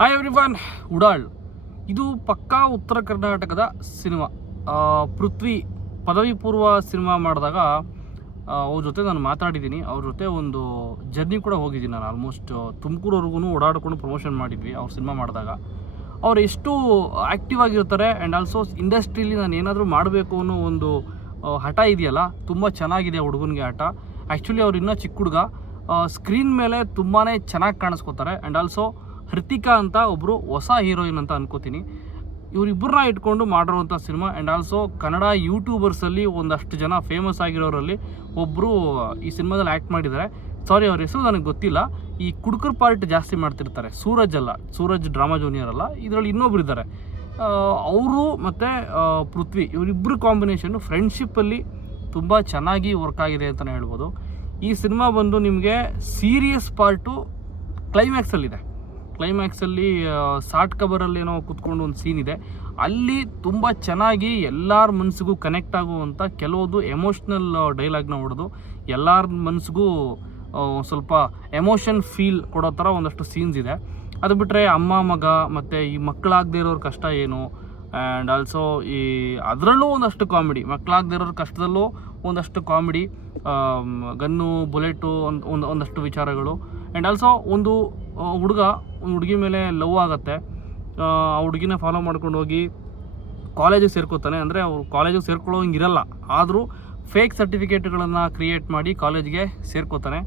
Hi everyone, ಉಡಾಳ್. ಇದು ಪಕ್ಕಾ ಉತ್ತರ ಕರ್ನಾಟಕದ ಸಿನಿಮಾ. ಪೃಥ್ವಿ ಪದವಿ ಪೂರ್ವ ಸಿನಿಮಾ ಮಾಡಿದಾಗ ಅವ್ರ ಜೊತೆ ನಾನು ಮಾತಾಡಿದ್ದೀನಿ. ಅವ್ರ ಜೊತೆ ಒಂದು ಜರ್ನಿ ಕೂಡ ಹೋಗಿದ್ದೀನಿ. ನಾನು ಆಲ್ಮೋಸ್ಟ್ ತುಮಕೂರವರೆಗೂ ಓಡಾಡ್ಕೊಂಡು ಪ್ರಮೋಷನ್ ಮಾಡಿದ್ವಿ ಅವ್ರ ಸಿನಿಮಾ ಮಾಡಿದಾಗ. ಅವ್ರು ಎಷ್ಟು ಆ್ಯಕ್ಟಿವ್ ಆಗಿರ್ತಾರೆ ಆ್ಯಂಡ್ ಆಲ್ಸೋ ಇಂಡಸ್ಟ್ರೀಲಿ ನಾನು ಏನಾದರೂ ಮಾಡಬೇಕು ಅನ್ನೋ ಒಂದು ಹಠ ಇದೆಯಲ್ಲ, ತುಂಬ ಚೆನ್ನಾಗಿದೆ ಹುಡುಗನಿಗೆ ಹಠ. ಆ್ಯಕ್ಚುಲಿ ಅವ್ರು ಇನ್ನೂ ಚಿಕ್ಕ ಹುಡುಗ, ಸ್ಕ್ರೀನ್ ಮೇಲೆ ತುಂಬಾ ಚೆನ್ನಾಗಿ ಕಾಣಿಸ್ಕೋತಾರೆ. ಆ್ಯಂಡ್ ಆಲ್ಸೋ ಹೃತಿಕಾ ಅಂತ ಒಬ್ಬರು ಹೊಸ ಹೀರೋಯಿನ್ ಅಂತ ಅನ್ಕೋತೀನಿ. ಇವರಿಬ್ಬರನ್ನ ಇಟ್ಕೊಂಡು ಮಾಡಿರೋವಂಥ ಸಿನಿಮಾ. ಆ್ಯಂಡ್ ಆಲ್ಸೋ ಕನ್ನಡ ಯೂಟ್ಯೂಬರ್ಸಲ್ಲಿ ಒಂದಷ್ಟು ಜನ ಫೇಮಸ್ ಆಗಿರೋರಲ್ಲಿ ಒಬ್ಬರು ಈ ಸಿನಿಮಾದಲ್ಲಿ ಆ್ಯಕ್ಟ್ ಮಾಡಿದ್ದಾರೆ. ಸಾರಿ, ಅವ್ರ ಹೆಸರು ನನಗೆ ಗೊತ್ತಿಲ್ಲ. ಈ ಕುಡುಕರ್ ಪಾರ್ಟ್ ಜಾಸ್ತಿ ಮಾಡ್ತಿರ್ತಾರೆ. ಸೂರಜ್ ಡ್ರಾಮಾ ಜೂನಿಯರ್ ಅಲ್ಲ, ಇದರಲ್ಲಿ ಇನ್ನೊಬ್ರು ಇದ್ದಾರೆ. ಅವರು ಮತ್ತು ಪೃಥ್ವಿ ಇವರಿಬ್ಬರು ಕಾಂಬಿನೇಷನ್ನು ಫ್ರೆಂಡ್ಶಿಪ್ಪಲ್ಲಿ ತುಂಬ ಚೆನ್ನಾಗಿ ವರ್ಕ್ ಆಗಿದೆ ಅಂತಲೇ ಹೇಳ್ಬೋದು. ಈ ಸಿನಿಮಾ ಬಂದು ನಿಮಗೆ ಸೀರಿಯಸ್ ಪಾರ್ಟು ಕ್ಲೈಮ್ಯಾಕ್ಸಲ್ಲಿದೆ. ಕ್ಲೈಮ್ಯಾಕ್ಸಲ್ಲಿ ಸಾಟ್ ಕಬರಲ್ಲಿ ಏನೋ ಕೂತ್ಕೊಂಡು ಒಂದು ಸೀನ್ ಇದೆ. ಅಲ್ಲಿ ತುಂಬ ಚೆನ್ನಾಗಿ ಎಲ್ಲರ ಮನಸ್ಸಿಗೂ ಕನೆಕ್ಟ್ ಆಗುವಂಥ ಕೆಲವೊಂದು ಎಮೋಷ್ನಲ್ ಡೈಲಾಗ್ನ ಹೊಡೆದು ಎಲ್ಲರ ಮನಸ್ಸಿಗೂ ಸ್ವಲ್ಪ ಎಮೋಷನ್ ಫೀಲ್ ಕೊಡೋ ಥರ ಒಂದಷ್ಟು ಸೀನ್ಸ್ ಇದೆ. ಅದು ಬಿಟ್ಟರೆ ಅಮ್ಮ ಮಗ ಮತ್ತು ಈ ಮಕ್ಕಳಾಗದೇ ಇರೋರ ಕಷ್ಟ ಏನು, ಆ್ಯಂಡ್ ಆಲ್ಸೋ ಈ ಅದರಲ್ಲೂ ಒಂದಷ್ಟು ಕಾಮಿಡಿ, ಮಕ್ಕಳಾಗದೇ ಇರೋರ ಕಷ್ಟದಲ್ಲೂ ಒಂದಷ್ಟು ಕಾಮಿಡಿ, ಗನ್ನು ಬುಲೆಟು ಒಂದಷ್ಟು ವಿಚಾರಗಳು. ಆ್ಯಂಡ್ ಆಲ್ಸೋ ಒಂದು ಹುಡುಗಿ ಮೇಲೆ ಲವ್ ಆಗುತ್ತೆ. ಆ ಹುಡುಗಿನ ಫಾಲೋ ಮಾಡ್ಕೊಂಡು ಹೋಗಿ ಕಾಲೇಜಿಗೆ ಸೇರ್ಕೋತಾನೆ. ಅಂದರೆ ಅವ್ರು ಕಾಲೇಜಿಗೆ ಸೇರ್ಕೊಳ್ಳೋ ಹಿಂಗಿರಲ್ಲ, ಆದರೂ ಫೇಕ್ ಸರ್ಟಿಫಿಕೇಟ್ಗಳನ್ನು ಕ್ರಿಯೇಟ್ ಮಾಡಿ ಕಾಲೇಜಿಗೆ ಸೇರ್ಕೋತಾನೆ.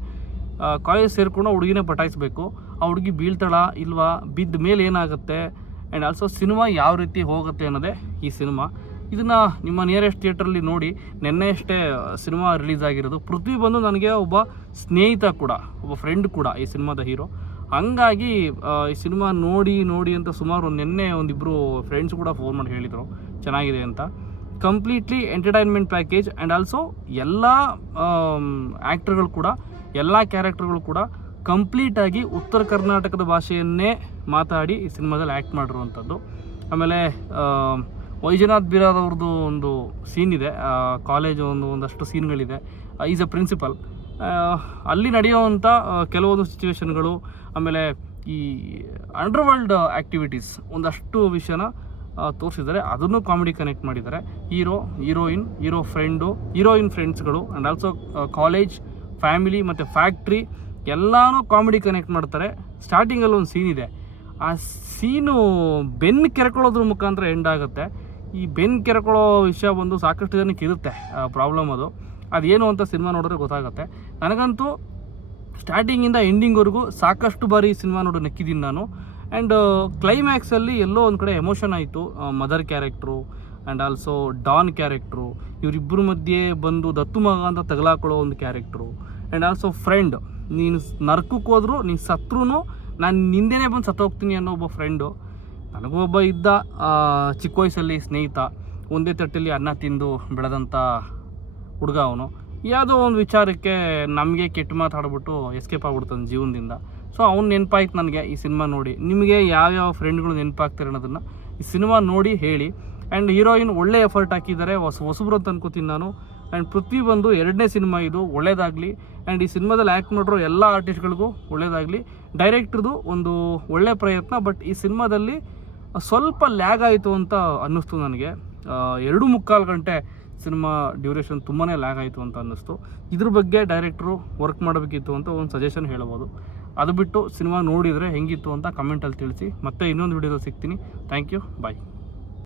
ಕಾಲೇಜ್ ಸೇರ್ಕೊಂಡು ಹುಡುಗಿನೇ ಪಟಾಯಿಸ್ಬೇಕು. ಆ ಹುಡುಗಿ ಬೀಳ್ತಾಳ ಇಲ್ವಾ, ಬಿದ್ದ ಮೇಲೆ ಏನಾಗುತ್ತೆ, ಆ್ಯಂಡ್ ಆಲ್ಸೋ ಸಿನಿಮಾ ಯಾವ ರೀತಿ ಹೋಗುತ್ತೆ ಅನ್ನೋದೇ ಈ ಸಿನಿಮಾ. ಇದನ್ನು ನಿಮ್ಮ ನಿಯರೆಸ್ಟ್ ಥಿಯೇಟ್ರಲ್ಲಿ ನೋಡಿ. ನೆನ್ನೆ ಅಷ್ಟೇ ಸಿನಿಮಾ ರಿಲೀಸ್ ಆಗಿರೋದು. ಪೃಥ್ವಿ ಬಂದು ನನಗೆ ಒಬ್ಬ ಸ್ನೇಹಿತ ಕೂಡ, ಒಬ್ಬ ಫ್ರೆಂಡ್ ಕೂಡ ಈ ಸಿನಿಮಾದ ಹೀರೋ. ಹಂಗಾಗಿ ಈ ಸಿನಿಮಾ ನೋಡಿ ಅಂತ ಸುಮಾರು ನೆನ್ನೆ ಒಂದಿಬ್ಬರು ಫ್ರೆಂಡ್ಸ್ ಕೂಡ ಫೋನ್ ಮಾಡಿ ಹೇಳಿದರು ಚೆನ್ನಾಗಿದೆ ಅಂತ. Completely entertainment package. And also ಎಲ್ಲ ಆ್ಯಕ್ಟರ್ಗಳು ಕೂಡ, ಎಲ್ಲ ಕ್ಯಾರೆಕ್ಟರ್ಗಳು ಕೂಡ ಕಂಪ್ಲೀಟಾಗಿ ಉತ್ತರ ಕರ್ನಾಟಕದ ಭಾಷೆಯನ್ನೇ ಮಾತಾಡಿ ಈ ಸಿನಿಮಾದಲ್ಲಿ ಆ್ಯಕ್ಟ್ ಮಾಡಿರುವಂಥದ್ದು. ಆಮೇಲೆ ವೈಜನಾಥ್ ಬಿರಾದ್ ಅವ್ರದ್ದು ಒಂದು ಸೀನ್ ಇದೆ, ಕಾಲೇಜು ಒಂದಷ್ಟು ಸೀನ್ಗಳಿದೆ. Is a principal. ಅಲ್ಲಿ ನಡೆಯುವಂಥ ಕೆಲವೊಂದು ಸಿಚುವೇಶನ್ಗಳು, ಆಮೇಲೆ ಈ ಅಂಡರ್ವರ್ಲ್ಡ್ ಆ್ಯಕ್ಟಿವಿಟೀಸ್ ಒಂದಷ್ಟು ವಿಷಯನ ತೋರಿಸಿದ್ದಾರೆ. ಅದನ್ನು ಕಾಮಿಡಿ ಕನೆಕ್ಟ್ ಮಾಡಿದ್ದಾರೆ. ಹೀರೋಯಿನ್ ಫ್ರೆಂಡ್ಸ್ಗಳು ಆ್ಯಂಡ್ ಆಲ್ಸೋ ಕಾಲೇಜ್, ಫ್ಯಾಮಿಲಿ ಮತ್ತು ಫ್ಯಾಕ್ಟ್ರಿ ಎಲ್ಲನೂ ಕಾಮಿಡಿ ಕನೆಕ್ಟ್ ಮಾಡ್ತಾರೆ. ಸ್ಟಾರ್ಟಿಂಗಲ್ಲಿ ಒಂದು ಸೀನ್ ಇದೆ, ಆ ಸೀನು ಬೆನ್ನು ಕೆರ್ಕೊಳ್ಳೋದ್ರ ಮುಖಾಂತರ ಎಂಡ್ ಆಗುತ್ತೆ. ಈ ಬೆನ್ನು ಕೆರ್ಕೊಳ್ಳೋ ವಿಷಯ ಬಂದು ಸಾಕಷ್ಟು ಜನಕ್ಕೆ ಇರುತ್ತೆ ಪ್ರಾಬ್ಲಮ್. ಅದೇನು ಅಂತ ಸಿನಿಮಾ ನೋಡಿದ್ರೆ ಗೊತ್ತಾಗುತ್ತೆ. ನನಗಂತೂ ಸ್ಟಾರ್ಟಿಂಗಿಂದ ಎಂಡಿಂಗ್ವರೆಗೂ ಸಾಕಷ್ಟು ಬಾರಿ ಸಿನಿಮಾ ನೋಡಿ ನೆಕ್ಕಿದ್ದೀನಿ ನಾನು. ಆ್ಯಂಡ್ ಕ್ಲೈಮ್ಯಾಕ್ಸಲ್ಲಿ ಎಲ್ಲೋ ಒಂದು ಕಡೆ ಎಮೋಷನ್ ಆಯಿತು. Mother character and also Don character, ಇವರಿಬ್ಬರ ಮಧ್ಯೆ ಬಂದು ದತ್ತು ಮಗ ಅಂತ ತಗಲಾಕೊಳ್ಳೋ ಒಂದು ಕ್ಯಾರೆಕ್ಟ್ರು. ಆ್ಯಂಡ್ ಆಲ್ಸೋ ಫ್ರೆಂಡ್, ನೀನು ನರ್ಕಕ್ಕೆ ಹೋದ್ರು, ನೀನು ಸತ್ರೂ ನಾನು ನಿಂದೇನೆ ಬಂದು ಸತ್ತೋಗ್ತೀನಿ ಅನ್ನೋ ಒಬ್ಬ ಫ್ರೆಂಡು. ನನಗೂ ಒಬ್ಬ ಇದ್ದ ಚಿಕ್ಕ ವಯಸ್ಸಲ್ಲಿ ಸ್ನೇಹಿತ, ಒಂದೇ ತಟ್ಟೆಯಲ್ಲಿ ಅನ್ನ ತಿಂದು ಬೆಳೆದಂಥ ಹುಡುಗ ಅವನು. ಯಾವುದೋ ಒಂದು ವಿಚಾರಕ್ಕೆ ನಮಗೆ ಕೆಟ್ಟ ಮಾತಾಡ್ಬಿಟ್ಟು ಎಸ್ಕೇಪ್ ಆಗ್ಬಿಡ್ತಾನೆ ಜೀವನದಿಂದ. ಸೊ ಅವ್ನು ನೆನಪಾಯ್ತು ನನಗೆ ಈ ಸಿನಿಮಾ ನೋಡಿ. ನಿಮಗೆ ಯಾವ್ಯಾವ ಫ್ರೆಂಡ್ಗಳು ನೆನಪಾಗ್ತಾರೆ ಅನ್ನೋದನ್ನು ಈ ಸಿನಿಮಾ ನೋಡಿ ಹೇಳಿ. ಆ್ಯಂಡ್ ಹೀರೋಯಿನ್ ಒಳ್ಳೆ ಎಫರ್ಟ್ ಹಾಕಿದ್ದಾರೆ, ಹೊಸಬ್ರು ಅಂತ ಅನ್ಕೋತೀನಿ ನಾನು. ಆ್ಯಂಡ್ ಪೃಥ್ವಿ ಬಂದು 2ನೇ ಸಿನಿಮಾ ಇದು, ಒಳ್ಳೇದಾಗಲಿ. ಆ್ಯಂಡ್ ಈ ಸಿನಿಮಾದಲ್ಲಿ ಆ್ಯಕ್ಟ್ ಮಾಡಿರೋ ಎಲ್ಲ ಆರ್ಟಿಸ್ಟ್ಗಳಿಗೂ ಒಳ್ಳೇದಾಗಲಿ. ಡೈರೆಕ್ಟ್ರದು ಒಂದು ಒಳ್ಳೆ ಪ್ರಯತ್ನ, ಬಟ್ ಈ ಸಿನಿಮಾದಲ್ಲಿ ಸ್ವಲ್ಪ ಲ್ಯಾಗ್ ಆಯಿತು ಅಂತ ಅನ್ನಿಸ್ತು ನನಗೆ. 2.25 ಗಂಟೆ ಸಿನಿಮಾ ಡ್ಯೂರೇಷನ್ ತುಂಬಾ ಲ್ಯಾಗ್ ಆಯಿತು ಅಂತ ಅನ್ನಿಸ್ತು. ಇದ್ರ ಬಗ್ಗೆ ಡೈರೆಕ್ಟ್ರು ವರ್ಕ್ ಮಾಡಬೇಕಿತ್ತು ಅಂತ ಒಂದು ಸಜೆಷನ್ ಹೇಳ್ಬೋದು. ಅದು ಬಿಟ್ಟು ಸಿನಿಮಾ ನೋಡಿದರೆ ಹೆಂಗಿತ್ತು ಅಂತ ಕಮೆಂಟಲ್ಲಿ ತಿಳಿಸಿ. ಮತ್ತೆ ಇನ್ನೊಂದು ವಿಡಿಯೋದಲ್ಲಿ ಸಿಗ್ತೀನಿ. Thank you, bye.